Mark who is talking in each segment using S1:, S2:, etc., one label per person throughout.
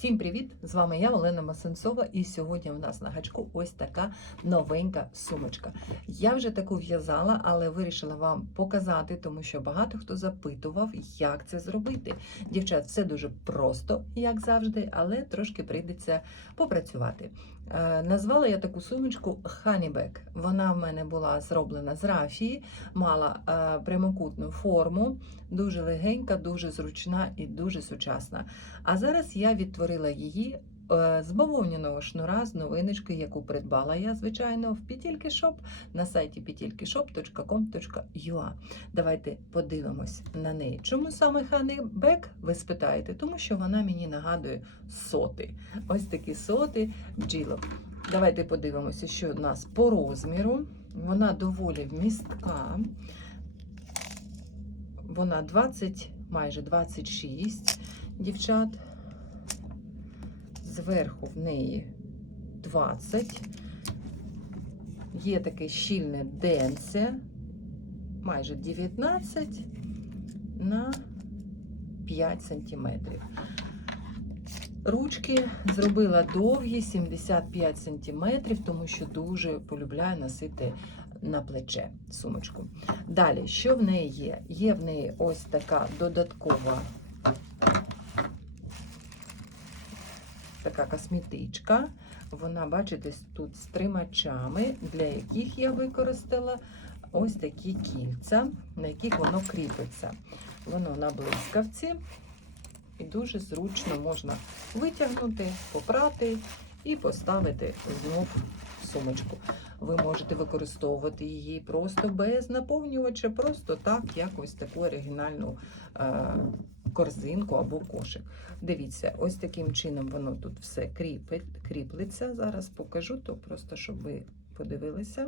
S1: Всім привіт! З вами я, Олена Масенцова, і сьогодні у нас на гачку ось така новенька сумочка. Я вже таку в'язала, але вирішила вам показати, тому що багато хто запитував, як це зробити. Дівчат, все дуже просто, як завжди, але трошки прийдеться попрацювати. Е, Назвала я таку сумочку Ханібек. Вона в мене була зроблена з рафії, мала е, прямокутну форму, дуже легенька, дуже зручна і дуже сучасна. А зараз я відтворила її з бавовняного шнура з новиночки, яку придбала я, звичайно, в Shop на сайті petelkishop.com.ua. Давайте подивимось на неї. Чому саме Honeyback, ви спитаєте? Тому що вона мені нагадує соти. Ось такі соти бджілок. Давайте подивимося, що у нас по розміру. Вона доволі вмістка. Вона 20, майже 26 дівчат. Зверху в неї 20. Є таке щільне денце, майже 19 на 5 сантиметрів. Ручки зробила довгі 75 сантиметрів, тому що дуже полюбляю носити на плече сумочку. Далі, що в неї є? Є в неї ось така додаткова така косметичка. Вона, бачите, тут з тримачами, для яких я використала ось такі кільця, на яких воно кріпиться. Воно на блискавці і дуже зручно можна витягнути, попрати і поставити знов сумочку. Ви можете використовувати її просто без наповнювача, просто так, як ось таку оригінальну е, корзинку або кошик. Дивіться, ось таким чином воно тут все кріпить, кріплеться. Зараз покажу, то просто щоб ви подивилися.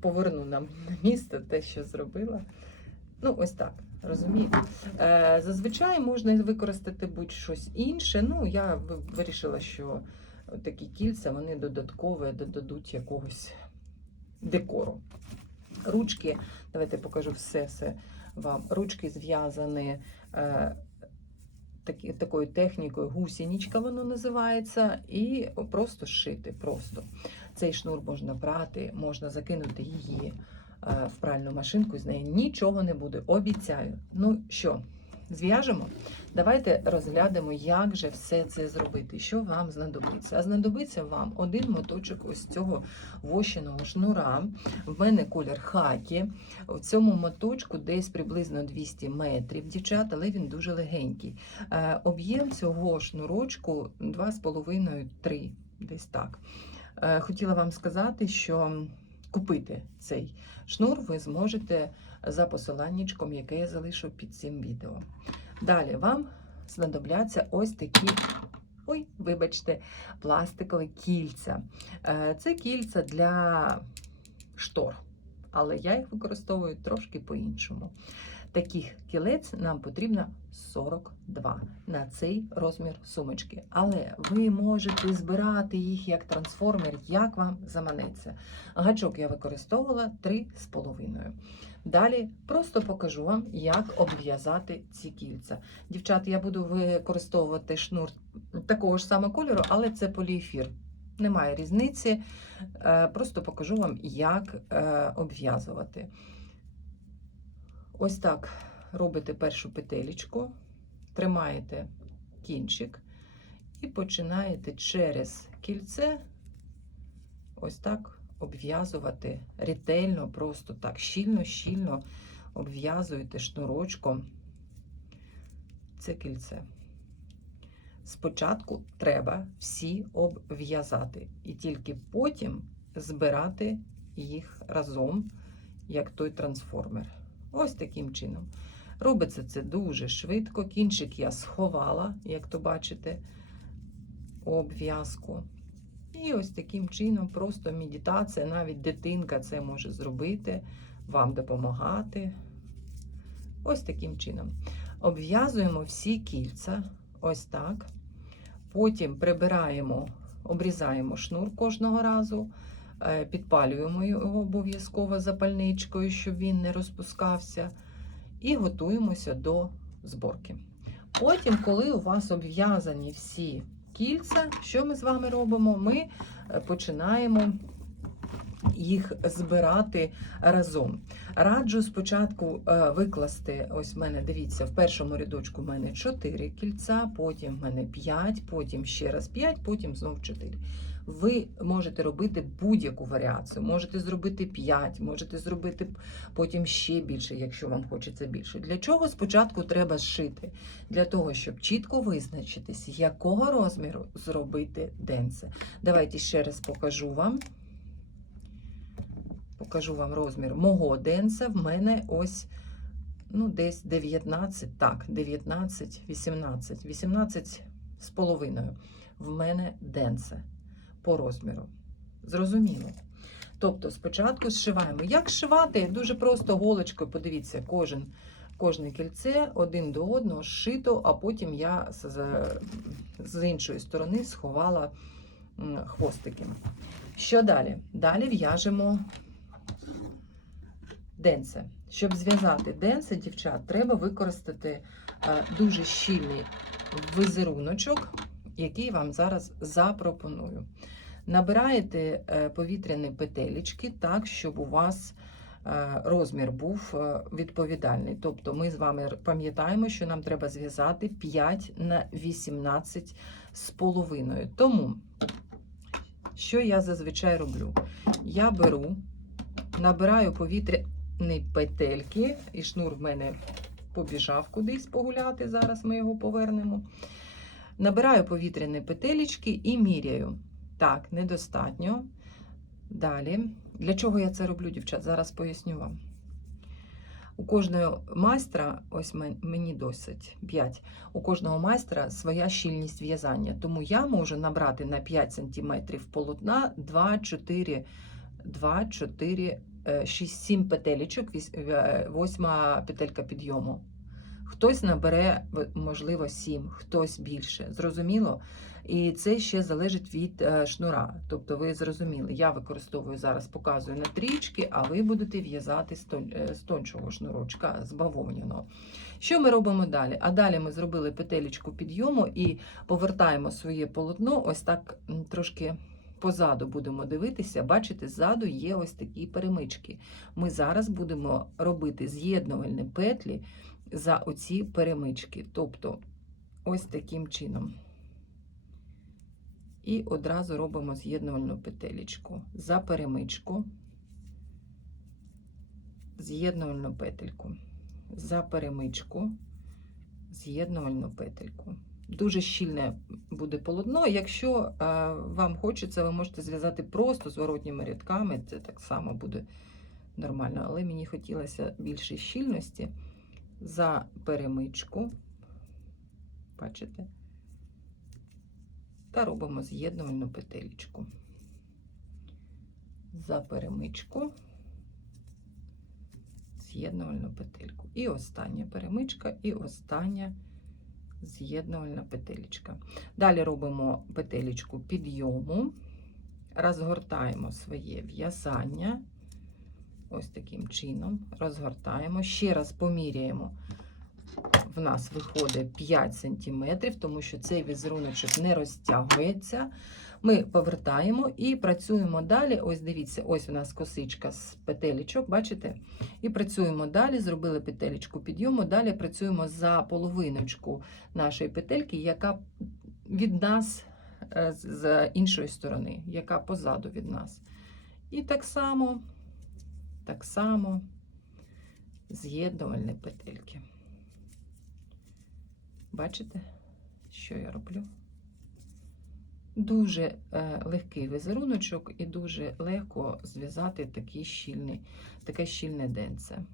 S1: Поверну нам на місце те, що зробила. Ну, ось так. Розумієте? Е, зазвичай можна використати будь-щось інше. Ну, я вирішила, що такі кільця вони додатково додадуть якогось декору. Ручки, давайте покажу все, все вам. Ручки зв'язані е, такі, такою технікою, гусінічка воно називається, і просто шити. Просто. Цей шнур можна брати, можна закинути її е, в пральну машинку, з неї нічого не буде. Обіцяю. Ну що, зв'яжемо? Давайте розглянемо, як же все це зробити, що вам знадобиться. А знадобиться вам один моточок ось цього вощеного шнура. В мене колір хакі. В цьому моточку десь приблизно 200 метрів, дівчат, але він дуже легенький. Е, Об'єм цього шнурочку 2,5-3, десь так. Е, Хотіла вам сказати, що купити цей шнур ви зможете за посиланнячком, яке я залишу під цим відео. Далі вам знадобляться ось такі. Ой, вибачте, пластикові кільця. Е, Це кільця для штор, але я їх використовую трошки по-іншому. Таких кілець нам потрібно 42 на цей розмір сумочки. Але ви можете збирати їх як трансформер, як вам заманеться. Гачок я використовувала 3,5. Далі просто покажу вам, як обв'язати ці кільця. Дівчата, я буду використовувати шнур такого ж самого кольору, але це поліефір. Немає різниці. Е, Просто покажу вам, як е, обв'язувати. Ось так робите першу петелечку, тримаєте кінчик і починаєте через кільце ось так обв'язувати ретельно, просто так щільно-щільно обв'язуєте шнурочком це кільце. Спочатку треба всі обв'язати, і тільки потім збирати їх разом, як той трансформер. Ось таким чином. Робиться це дуже швидко. Кінчик я сховала, як то бачите, обв'язку. І ось таким чином просто медитація, навіть дитинка це може зробити, вам допомагати. Ось таким чином. Обв'язуємо всі кільця, ось так. Потім прибираємо, обрізаємо шнур кожного разу, підпалюємо його обов'язково запальничкою, щоб він не розпускався. І готуємося до зборки. Потім, коли у вас обв'язані всі кільця, що ми з вами робимо? Ми е, починаємо їх збирати разом. Раджу спочатку е, викласти, ось в мене, дивіться, в першому рядочку в мене 4 кільця, потім в мене 5, потім ще раз 5, потім знову 4. Ви можете робити будь-яку варіацію. Можете зробити 5, можете зробити потім ще більше, якщо вам хочеться більше. Для чого спочатку треба зшити? Для того, щоб чітко визначитись, якого розміру зробити денце. Давайте ще раз покажу вам. Покажу вам розмір мого денса. В мене ось ну, десь 19, так, 19, 18, 18 з половиною. В мене денце по розміру. Зрозуміло. Тобто, спочатку зшиваємо. Як зшивати? Дуже просто голочкою, подивіться, кожен, кожне кільце один до одного зшито, а потім я з, з- іншої сторони сховала хвостики. Що далі? Далі в'яжемо денце. Щоб зв'язати денце, дівчат, треба використати е, дуже щільний візеруночок, який вам зараз запропоную. Набираєте е, повітряні петелечки так, щоб у вас е, розмір був е, відповідальний. Тобто ми з вами пам'ятаємо, що нам треба зв'язати 5 на 18 з половиною. Тому, що я зазвичай роблю? Я беру, набираю повітряні петельки, і шнур в мене побіжав кудись погуляти. Зараз ми його повернемо. Набираю повітряні петелечки і міряю. Так, недостатньо. Далі. Для чого я це роблю, дівчат? Зараз поясню вам. У кожного майстра, ось мені досить 5, у кожного майстра своя щільність в'язання. Тому я можу набрати на 5 см полотна 2, 4, 2, 4, 6, 7 петелечок, 8 петелька підйому. Хтось набере, можливо, 7, хтось більше. Зрозуміло? І це ще залежить від е, шнура. Тобто, ви зрозуміли, я використовую зараз, показую на трічки, а ви будете в'язати е, з тончого шнурочка, з бавовняного. Що ми робимо далі? А далі ми зробили петелечку підйому і повертаємо своє полотно, ось так трошки. Позаду будемо дивитися, бачите, ззаду є ось такі перемички. Ми зараз будемо робити з'єднувальні петлі за оці перемички. Тобто, ось таким чином. І одразу робимо з'єднувальну петелечку за перемичку, з'єднувальну петельку, за перемичку, з'єднувальну петельку. Дуже щільне буде полотно. Якщо е, вам хочеться, ви можете зв'язати просто зворотніми рядками, це так само буде нормально. Але мені хотілося більше щільності за перемичку. Бачите? Та робимо з'єднувальну петелечку. За перемичку, з'єднувальну петельку. І остання перемичка, і остання з'єднувальна петелечка. Далі робимо петелечку підйому, розгортаємо своє в'язання. Ось таким чином розгортаємо. Ще раз поміряємо. В нас виходить 5 см, тому що цей візеруночок не розтягується. Ми повертаємо і працюємо далі. Ось дивіться, ось у нас косичка з петелечок, бачите? І працюємо далі, зробили петелечку підйому. Далі працюємо за половиночку нашої петельки, яка від нас е, з іншої сторони, яка позаду від нас. І так само, так само з'єднувальні петельки. Бачите, що я роблю? Дуже е, легкий візеруночок і дуже легко зв'язати такий щільний, таке щільне денце.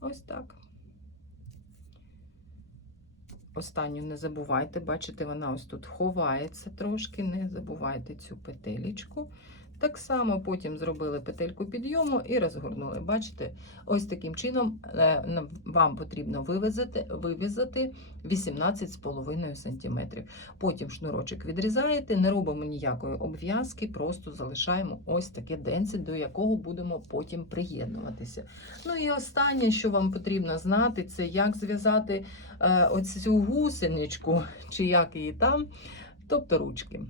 S1: Ось так. Останню не забувайте, бачите, вона ось тут ховається трошки, не забувайте цю петелечку. Так само потім зробили петельку підйому і розгорнули. Бачите, ось таким чином е, вам потрібно вивізати 18,5 см. Потім шнурочок відрізаєте, не робимо ніякої обв'язки, просто залишаємо ось таке денце, до якого будемо потім приєднуватися. Ну і останнє, що вам потрібно знати, це як зв'язати е, оцю гусеничку, чи як її там, тобто ручки.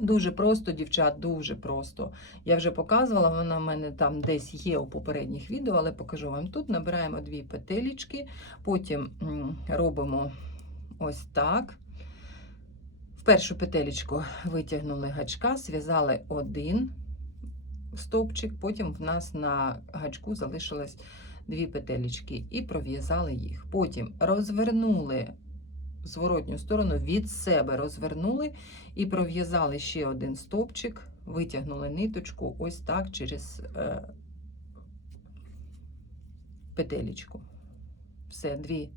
S1: Дуже просто, дівчат, дуже просто. Я вже показувала, вона в мене там десь є у попередніх відео, але покажу вам тут. Набираємо дві петелечки, потім робимо ось так. В першу петелечку витягнули гачка, зв'язали один стовпчик, потім в нас на гачку залишилось дві петелечки і пров'язали їх. Потім розвернули зворотню сторону від себе розвернули і пров'язали ще один стовпчик, витягнули ниточку ось так через е, петелечку. Все, дві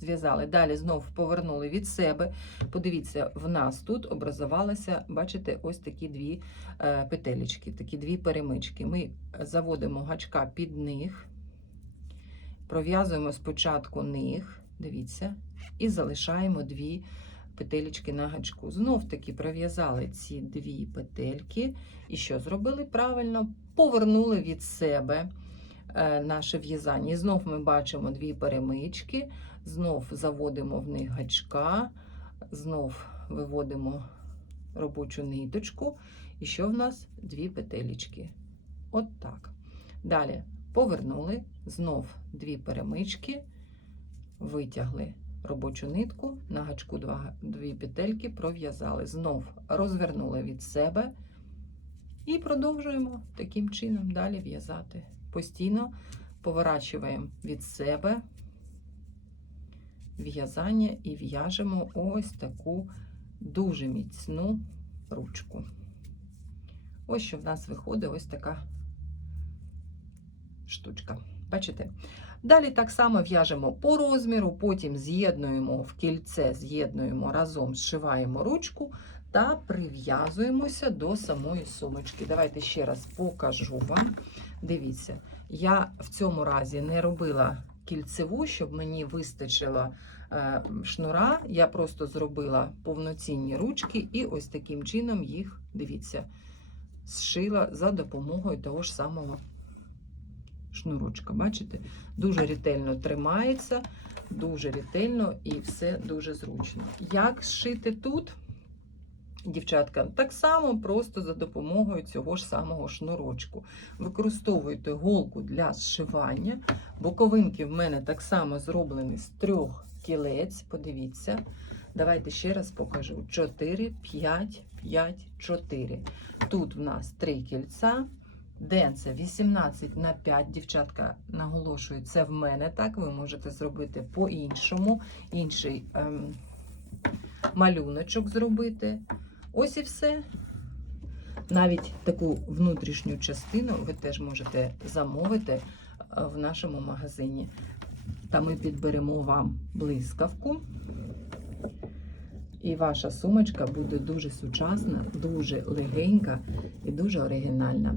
S1: зв'язали. Далі знов повернули від себе. Подивіться, в нас тут образувалося, бачите, ось такі дві е, петелечки, такі дві перемички. Ми заводимо гачка під них, пров'язуємо спочатку них, дивіться, і залишаємо дві петелечки на гачку. Знов таки пров'язали ці дві петельки. І що зробили правильно? Повернули від себе е, наше в'язання. І знов ми бачимо дві перемички, знов заводимо в них гачка, знов виводимо робочу ниточку. І що в нас? Дві петелечки. От так. Далі повернули, знов дві перемички, витягли робочу нитку, на гачку дві петельки пров'язали. Знов розвернули від себе і продовжуємо таким чином далі в'язати. Постійно поворачуємо від себе в'язання і в'яжемо ось таку дуже міцну ручку. Ось що в нас виходить ось така штучка. Бачите? Далі так само в'яжемо по розміру, потім з'єднуємо в кільце, з'єднуємо разом, зшиваємо ручку та прив'язуємося до самої сумочки. Давайте ще раз покажу вам. Дивіться, я в цьому разі не робила кільцеву, щоб мені вистачило е, шнура. Я просто зробила повноцінні ручки і ось таким чином їх, дивіться, зшила за допомогою того ж самого шнурочка. Бачите? Дуже ретельно тримається, дуже ретельно і все дуже зручно. Як зшити тут, дівчатка, так само просто за допомогою цього ж самого шнурочку. Використовуйте голку для зшивання. Боковинки в мене так само зроблені з трьох кілець. Подивіться. Давайте ще раз покажу: 4, 5, 5, 4. Тут в нас 3 кільця. Денце 18 на 5. Дівчатка наголошую, це в мене так. Ви можете зробити по-іншому. Інший ем, малюночок зробити. Ось і все. Навіть таку внутрішню частину ви теж можете замовити е, в нашому магазині. Та ми підберемо вам блискавку. І ваша сумочка буде дуже сучасна, дуже легенька і дуже оригінальна.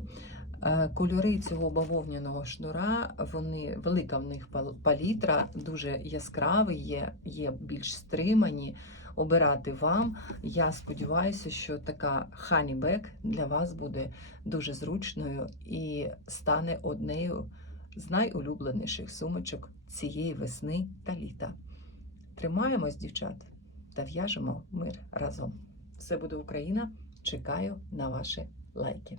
S1: Е, Кольори цього бавовняного шнура, вони велика в них палітра, дуже яскраві, є, є більш стримані. Обирати вам. Я сподіваюся, що така ханібек для вас буде дуже зручною і стане однією з найулюбленіших сумочок цієї весни та літа. Тримаємось, дівчат, та в'яжемо мир разом. Все буде Україна! Чекаю на ваші лайки.